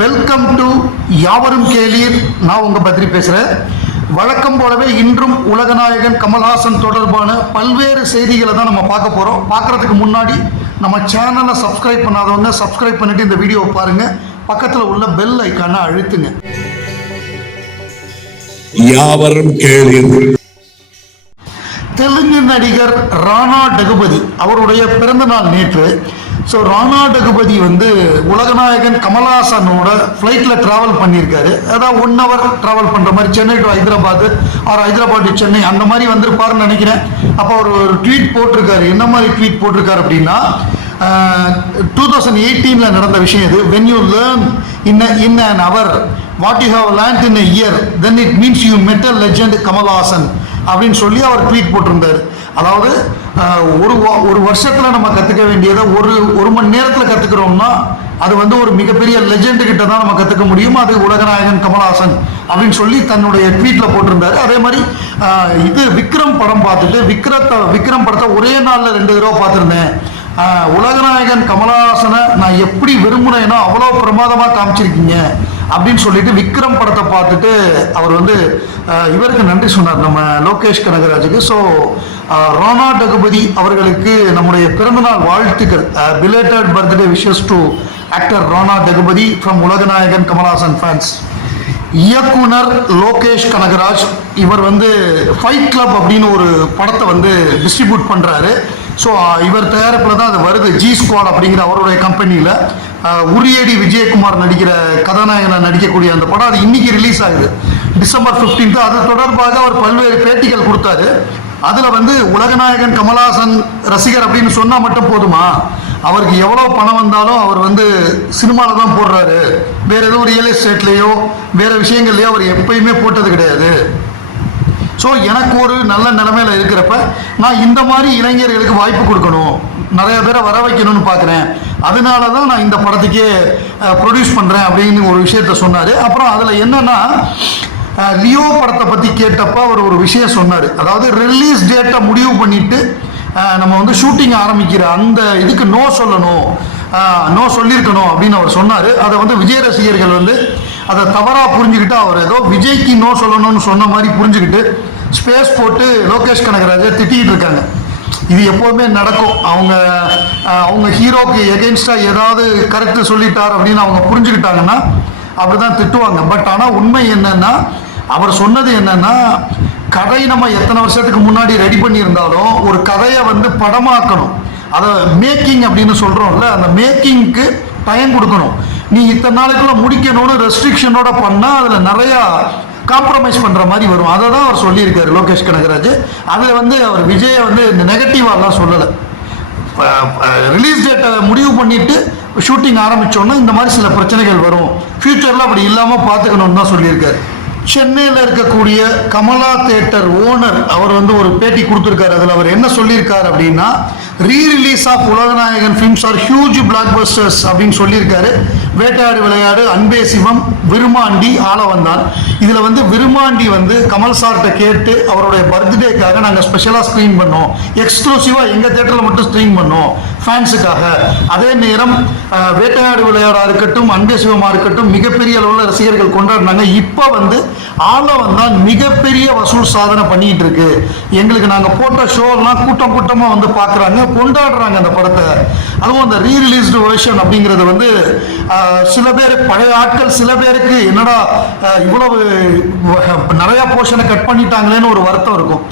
Welcome to யாவரும் கேளீர். நான் உங்க பத்ரி பேசுறேன். வழக்கம் போலவே இன்றும் உலகநாயகன் கமல்ஹாசன் தொடர்பான பல்வேறு செய்திகளை தான் நம்ம பார்க்க போறோம். பார்க்கறதுக்கு முன்னாடி நம்ம சேனலை சப்ஸ்கிரைப் பண்ணாதவங்க சப்ஸ்கிரைப் பண்ணிட்டு இந்த வீடியோவை பாருங்க. பக்கத்தில் உள்ள பெல் ஐக்கானை அழுத்துங்க. யாவரும் கேளீர்கள் தெலுங்கு நடிகர் ராணா டகுபதி அவருடைய பிறந்தநாள் நேற்று ஸோ ராணா டகுபதி வந்து உலகநாயகன் கமல்ஹாசனோட ஃப்ளைட்டில் ட்ராவல் பண்ணியிருக்காரு. அதாவது ஒன் ஹவர் ட்ராவல் பண்ணுற மாதிரி Chennai to Hyderabad or Hyderabad to Chennai அந்த மாதிரி வந்திருப்பாருன்னு நினைக்கிறேன். அப்போ அவர் ஒரு ட்வீட் போட்டிருக்காரு. என்ன மாதிரி ட்வீட் போட்டிருக்காரு அப்படின்னா டூ தௌசண்ட் எயிட்டீனில் நடந்த விஷயம் இது. When you learn in in un our what you how land in a year then it means you metal legend Kamal Haasan. அப்படின்னு சொல்லி அவர் ட்வீட் போட்டிருந்தார். அதாவது ஒரு வா- ஒரு வருஷத்தில் நம்ம கற்றுக்க வேண்டியதை ஒரு ஒரு மணி நேரத்தில் கற்றுக்கிறோம்னா அது வந்து ஒரு மிகப்பெரிய லெஜெண்டு கிட்ட தான் நம்ம கற்றுக்க முடியும். அது உலகநாயகன் கமல்ஹாசன் அப்படின்னு சொல்லி தன்னுடைய ட்வீட்டில் போட்டிருந்தாரு. அதே மாதிரி இது விக்ரம் படம் பார்த்துட்டு விக்ரத்தை விக்ரம் படத்தை ஒரே நாளில் ரெண்டு தடவை பார்த்துருந்தேன். உலகநாயகன் கமலஹாசனை நான் எப்படி விரும்புகிறேனோ அவ்வளோ பிரமாதமாக காமிச்சிருக்கீங்க. அப்படின்னு சொல்லிட்டு விக்ரம் படத்தை பார்த்துட்டு அவர் வந்து இவருக்கு நன்றி சொன்னார் நம்ம லோகேஷ் கனகராஜுக்கு. ஸோ ரோனா டகுபதி அவர்களுக்கு நம்முடைய பிறந்தநாள் வாழ்த்துக்கள். Belated birthday wishes to actor Rana Daggubati from Ulaganayagan Kamal Haasan fans இயக்குனர் லோகேஷ் கனகராஜ் இவர் வந்து ஃபைட் கிளப் அப்படின்னு ஒரு படத்தை வந்து டிஸ்ட்ரிபியூட் பண்ணுறாரு ஸோ இவர் தயாரிப்பில் தான் அது வருது. ஜி ஸ்குவாட் அப்படிங்கிற அவருடைய கம்பெனியில் உரியடி விஜயகுமார் நடிக்கிற கதாநாயகனை நடிக்கக்கூடிய அந்த படம் அது இன்னைக்கு ரிலீஸ் ஆகுது. டிசம்பர் 15th அது தொடர்பாக அவர் பல்வேறு பேட்டிகள் கொடுத்தாரு. அதில் வந்து உலகநாயகன் கமலாசன் ரசிகர் அப்படின்னு சொன்னால் மட்டும் போதுமா? அவருக்கு எவ்வளோ பணம் வந்தாலும் அவர் வந்து சினிமாவில் தான் போடுறாரு. வேற எதுவும் ரியல் எஸ்டேட்லேயோ வேற விஷயங்கள்லையோ அவர் எப்பயுமே போட்டது கிடையாது. ஸோ எனக்கு ஒரு நல்ல நிலைமையில இருக்கிறப்ப நான் இந்த மாதிரி இளைஞர்களுக்கு வாய்ப்பு கொடுக்கணும். நிறைய பேரை வர வைக்கணும்னு பார்க்குறேன் அதனால தான் நான் இந்த படத்துக்கே ப்ரொடியூஸ் பண்ணுறேன் அப்படின்னு ஒரு விஷயத்த சொன்னார். அப்புறம் அதில் என்னென்னா லியோ படத்தை பற்றி கேட்டப்ப அவர் ஒரு விஷயம் சொன்னார். அதாவது ரிலீஸ் டேட்டை முடிவு பண்ணிவிட்டு நம்ம வந்து ஷூட்டிங் ஆரம்பிக்கிற அந்த இதுக்கு நோ சொல்லணும் நோ சொல்லியிருக்கணும் அப்படின்னு அவர் சொன்னார். அதை வந்து விஜய் ரசிகர்கள் வந்து அதை தவறாக புரிஞ்சுக்கிட்டு அவர் ஏதோ விஜய்க்கு நோ சொல்லணும்னு சொன்ன மாதிரி புரிஞ்சுக்கிட்டு ஸ்பேஸ் போட்டு லோகேஷ் கனகராஜை திட்டிகிட்டு இருக்காங்க. இது எப்போவுமே நடக்கும். அவங்க அவங்க ஹீரோக்கு எகென்ஸ்டாக ஏதாவது கரெக்டு சொல்லிட்டார் அப்படின்னு அவங்க புரிஞ்சுக்கிட்டாங்கன்னா அப்படி தான் திட்டுவாங்க. பட் ஆனால் உண்மை என்னென்னா அவர் சொன்னது என்னென்னா கதை நம்ம எத்தனை வருஷத்துக்கு முன்னாடி ரெடி பண்ணியிருந்தாலும் ஒரு கதையை வந்து படமாக்கணும். அதை மேக்கிங் அப்படின்னு சொல்கிறோம்ல அந்த மேக்கிங்க்கு டைம் கொடுக்கணும். நீ இத்தனை நாளைக்குள்ள முடிக்கணும்னு ரெஸ்ட்ரிக்ஷனோட பண்ணால் அதில் நிறையா காம்ப்ரமைஸ் பண்ணுற மாதிரி வரும். அதை தான் அவர் சொல்லியிருக்காரு லோகேஷ் கனகராஜ். அதில் வந்து அவர் விஜயை வந்து இந்த நெகட்டிவாலாம் சொல்லலை. ரிலீஸ் டேட்டை முடிவு பண்ணிட்டு ஷூட்டிங் ஆரம்பித்தோன்னா இந்த மாதிரி சில பிரச்சனைகள் வரும். ஃப்யூச்சரில் அப்படி இல்லாமல் பார்த்துக்கணும்னு தான் சொல்லியிருக்காரு. சென்னையில் இருக்கக்கூடிய கமலா தேட்டர் ஓனர் அவர் வந்து ஒரு பேட்டி கொடுத்துருக்காரு. அதில் அவர் என்ன சொல்லியிருக்காரு அப்படின்னா re release of Ulaganayagan films are huge blockbusters அப்படின்னு சொல்லியிருக்காரு. வேட்டையாடு விளையாடு அன்பே சிவம் விருமாண்டி ஆள வந்தான் இதில் வந்து விருமாண்டி வந்து கமல் சார்கிட்ட கேட்டு அவருடைய பர்த்டேக்காக நாங்கள் ஸ்பெஷலாக ஸ்க்ரீன் பண்ணோம். எக்ஸ்க்ளூசிவாக எங்கள் தேட்டரில் மட்டும் ஸ்க்ரீன் பண்ணோம். ஃபேன்ஸுக்காக அதே நேரம் வேட்டையாடு விளையாடா இருக்கட்டும் அன்பே சிவமா இருக்கட்டும் மிகப்பெரிய அளவில் ரசிகர்கள் கொண்டாடினாங்க. இப்போ வந்து ஆள தான் மிகப்பெரிய வசூல் சாதனை பண்ணிட்டு இருக்கு. எங்களுக்கு நாங்கள் போட்ட ஷோலாம் கூட்டம் கூட்டமாக வந்து பார்க்குறாங்க கொண்டாடுறாங்க அந்த படத்தை. அதுவும் அந்த ரீரிலீஸ்டு வேர்ஷன் அப்படிங்கிறது வந்து சில பேர் பழைய ஆட்கள் சில பேருக்கு என்னடா இவ்வளவு நிறையா போர்ஷனை கட் பண்ணிட்டாங்களேன்னு ஒரு வருத்தம் இருக்கும்.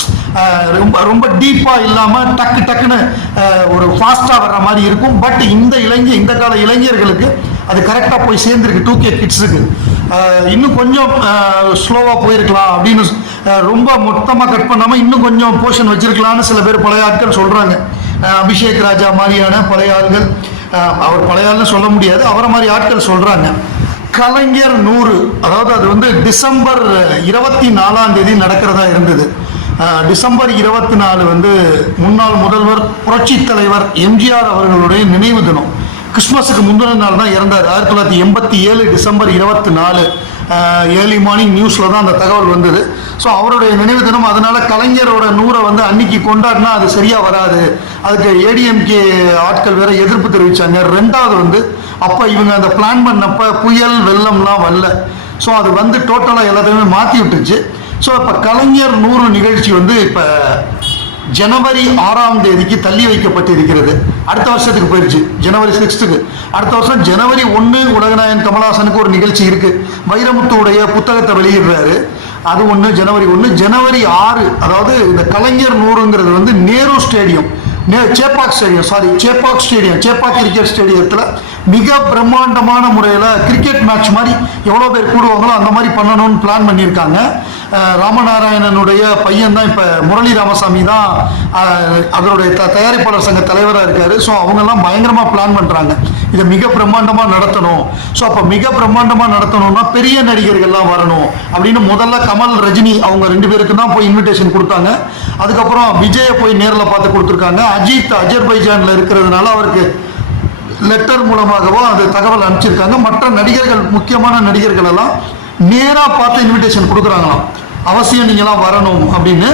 ரொம்ப ரொம்ப டீப்பாக இல்லாமல் டக்கு டக்குன்னு ஒரு ஃபாஸ்ட்டாக வர்ற மாதிரி இருக்கும். பட் இந்த இளைஞர் இந்த கால இளைஞர்களுக்கு அது கரெக்டாக போய் சேர்ந்துருக்கு டூ கே கிட்ஸுக்கு இன்னும் கொஞ்சம் ஸ்லோவாக போயிருக்கலாம் அப்படின்னு ரொம்ப மொத்தமாக கட் பண்ணாமல் இன்னும் கொஞ்சம் போர்ஷன் வச்சிருக்கலாம்னு சில பேர் பழைய ஆட்கள் சொல்கிறாங்க அபிஷேக் ராஜா மாதிரியான பழைய ஆள்கள் அவர் பழைய ஆள்னு சொல்ல முடியாது அவரை மாதிரி ஆட்கள் சொல்கிறாங்க கலைஞர் நூறு அதாவது அது வந்து டிசம்பர் இருபத்தி நாலாம் தேதி நடக்கிறதா இருந்தது. டிசம்பர் இருபத்தி நாலு வந்து முன்னாள் முதல்வர் புரட்சி தலைவர் எம்ஜிஆர் அவர்களுடைய நினைவு தினம். கிறிஸ்மஸுக்கு முந்தின நாள் தான் இறந்தார். ஆயிரத்தி தொள்ளாயிரத்தி எண்பத்தி ஏழு டிசம்பர் இருபத்தி நாலு ஏர்லி மார்னிங் நியூஸில் தான் அந்த தகவல் வந்தது. ஸோ அவருடைய நினைவு தினம் அதனால் கலைஞரோட நூறை வந்து அன்னைக்கு கொண்டாடினா அது சரியாக வராது. அதுக்கு ஏடிஎம்கே ஆட்கள் வேற எதிர்ப்பு தெரிவித்தாங்க ரெண்டாவது வந்து அப்போ இவங்க அந்த பிளான் பண்ணப்போ புயல் வெள்ளம்லாம் வரல. ஸோ அது வந்து டோட்டலாக எல்லாத்தையுமே மாற்றி விட்டுருச்சு ஸோ இப்போ கலைஞர் நூறு நிகழ்ச்சி வந்து இப்போ ஜனவரி ஆறாம் தேதிக்கு தள்ளி வைக்கப்பட்டிருக்கிறது. அடுத்த வருஷத்துக்கு போயிடுச்சு ஜனவரி சிக்ஸ்த்துக்கு அடுத்த வருஷம் ஜனவரி ஒன்று உலகநாயன் கமலஹாசனுக்கு ஒரு நிகழ்ச்சி இருக்குது வைரமுத்துடைய புத்தகத்தை வெளியிடுறாரு. அது ஒன்று ஜனவரி ஒன்று ஜனவரி ஆறு அதாவது இந்த கலைஞர் நூறுங்கிறது வந்து நேரு ஸ்டேடியம். நே Chepauk stadium sorry Chepauk stadium Chepauk cricket ஸ்டேடியத்தில் மிக பிரம்மாண்டமான முறையில் கிரிக்கெட் மேட்ச் மாதிரி எவ்வளோ பேர் கூடுவாங்களோ அந்த மாதிரி பண்ணணும்னு பிளான் பண்ணியிருக்காங்க. ராமநாராயணனுடைய பையன் தான் இப்போ முரளி ராமசாமி தான் அதனுடைய த தயாரிப்பாளர் சங்க தலைவராக இருக்காரு. ஸோ அவங்கெல்லாம் பயங்கரமாக பிளான் பண்ணுறாங்க இதை மிக பிரம்மாண்டமாக நடத்தணும். ஸோ அப்போ மிக பிரம்மாண்டமாக நடத்தணும்னா பெரிய நடிகர்கள்லாம் வரணும் அப்படின்னு முதல்ல கமல் ரஜினி அவங்க ரெண்டு பேருக்கு தான் போய் இன்விடேஷன் கொடுத்தாங்க. அதுக்கப்புறம் விஜயை போய் நேரில் பார்த்து கொடுத்துருக்காங்க. அஜித் அஜர்பைஜானில் இருக்கிறதுனால அவருக்கு லெட்டர் மூலமாகவோ அது தகவல் அனுப்பிச்சிருக்காங்க. மற்ற நடிகர்கள் முக்கியமான நடிகர்கள் எல்லாம் நேராக பார்த்து இன்விடேஷன் கொடுக்குறாங்களாம். அவசியம் நீங்களாம் வரணும் அப்படின்னு.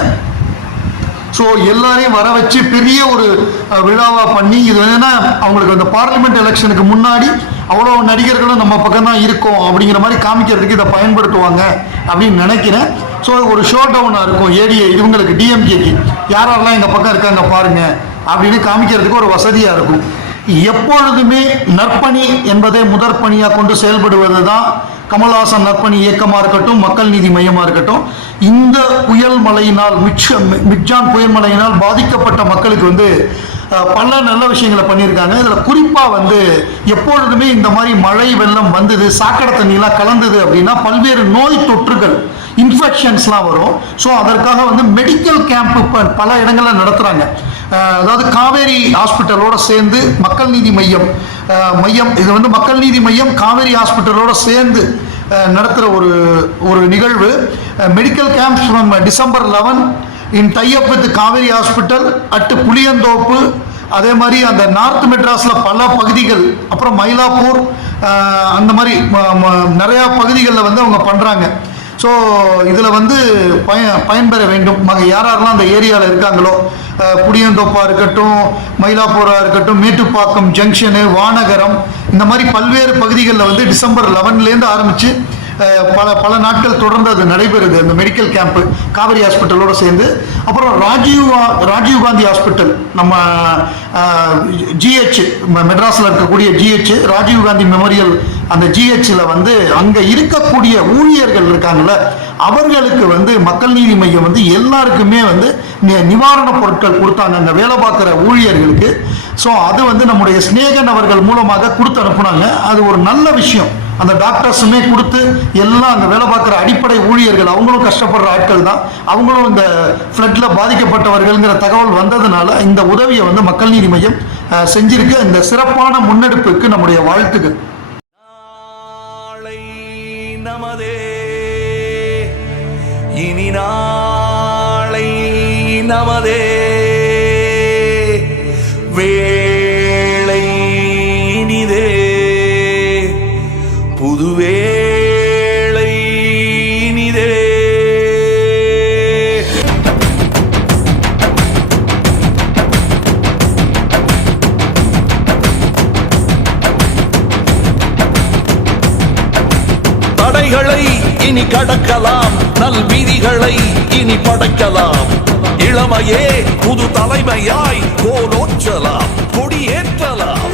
ஸோ எல்லாரையும் வர வச்சு பெரிய ஒரு விழாவாக பண்ணி இது என்னன்னா அவங்களுக்கு அந்த பார்லிமெண்ட் எலெக்ஷனுக்கு முன்னாடி அவ்வளோ நடிகர்களும் நம்ம பக்கம் தான் இருக்கோம் அப்படிங்கிற மாதிரி காமிக்கிறதுக்கு இதை பயன்படுத்துவாங்க அப்படின்னு நினைக்கிறேன். ஸோ ஒரு ஷோ டவுனாக இருக்கும். ஏடிஏ இவங்களுக்கு டிஎம்கேக்கு யாரெல்லாம் எங்கள் பக்கம் இருக்காங்க பாருங்க அப்படின்னு காமிக்கிறதுக்கு ஒரு வசதியாக இருக்கும். எப்பொழுதுமே நற்பணி என்பதை முதற் பணியாக கொண்டு செயல்படுவது தான் கமல்ஹாசன் நற்பணி இயக்கமாக இருக்கட்டும் மக்கள் நீதி மையமாக இருக்கட்டும். இந்த புயல் மலையினால் மிச்ச மிக்ஜான் புயல் மலையினால் பாதிக்கப்பட்ட மக்களுக்கு வந்து பல நல்ல விஷயங்களை பண்ணியிருக்காங்க. இதில் குறிப்பாக வந்து எப்பொழுதுமே இந்த மாதிரி மழை வெள்ளம் வந்தது சாக்கடை தண்ணியெலாம் கலந்தது அப்படின்னா பல்வேறு நோய் தொற்றுகள் இன்ஃபெக்ஷன்ஸ்லாம் வரும். ஸோ அதற்காக வந்து மெடிக்கல் கேம்ப் இப்போ பல இடங்களில் நடத்துகிறாங்க அதாவது காவேரி ஹாஸ்பிட்டலோட சேர்ந்து மக்கள் நீதி மையம் மையம் இது வந்து மக்கள் நீதி மையம் காவேரி ஹாஸ்பிட்டலோட சேர்ந்து நடத்துகிற ஒரு ஒரு நிகழ்வு. Medical camp from December eleven in type with Kaveri hospital at Puliyanthope. அதே மாதிரி அந்த நார்த் மெட்ராஸில் பல பகுதிகள் அப்புறம் மயிலாப்பூர் அந்த மாதிரி ம- ம- நிறையா பகுதிகளில் வந்து அவங்க பண்ணுறாங்க ஸோ இதில் வந்து பய பயன்பெற வேண்டும். யார் யாரெல்லாம் அந்த ஏரியாவில் இருக்காங்களோ புடியந்தோப்பாக இருக்கட்டும் மயிலாப்பூரா இருக்கட்டும் மேட்டுப்பாக்கம் ஜங்ஷனு வானகரம் இந்த மாதிரி பல்வேறு பகுதிகளில் வந்து டிசம்பர் லெவன்லேருந்து ஆரம்பித்து பல பல நாட்கள் தொடர்ந்து அது நடைபெறுது. அந்த மெடிக்கல் கேம்ப்பு காவேரி ஹாஸ்பிட்டலோடு சேர்ந்து. அப்புறம் ராஜீவ் கா- ராஜீவ் காந்தி ஹாஸ்பிட்டல் நம்ம ஜிஹெச் மெட்ராஸில் இருக்கக்கூடிய ஜிஹெச் ராஜீவ் காந்தி மெமோரியல் அந்த ஜிஹெச்சில் வந்து அங்கே இருக்கக்கூடிய ஊழியர்கள் இருக்காங்கல்ல அவர்களுக்கு வந்து மக்கள் நீதி மையம் வந்து எல்லாருக்குமே வந்து நி- நிவாரணப் பொருட்கள் கொடுத்தாங்க. அங்கே வேலை பார்க்குற ஊழியர்களுக்கு. ஸோ அது வந்து நம்முடைய சிநேகன் அவர்கள் மூலமாக கொடுத்து அனுப்புனாங்க. அது ஒரு நல்ல விஷயம். அந்த டாக்டர்ஸுமே கொடுத்து எல்லாம் அங்கே வேலை பார்க்குற அடிப்படை ஊழியர்கள் அவங்களும் கஷ்டப்படுற ஆட்கள் தான். அவங்களும் இந்த ஃப்ளட்டில் பாதிக்கப்பட்டவர்கள்ங்கிற தகவல் வந்ததுனால இந்த உதவியை வந்து மக்கள் நீதி மையம் செஞ்சிருக்கு. இந்த சிறப்பான முன்னெடுப்புக்கு நம்முடைய வாழ்த்துக்கள் நாளை நமதே. இனி நாளை நமதே. புதுவேளை இனிதே. தடைகளை இனி கடக்கலாம் நல் விதிகளை இனி படைக்கலாம். இளமையே புது தலைமையாய் போலோச்சலாம் கொடியேற்றலாம்.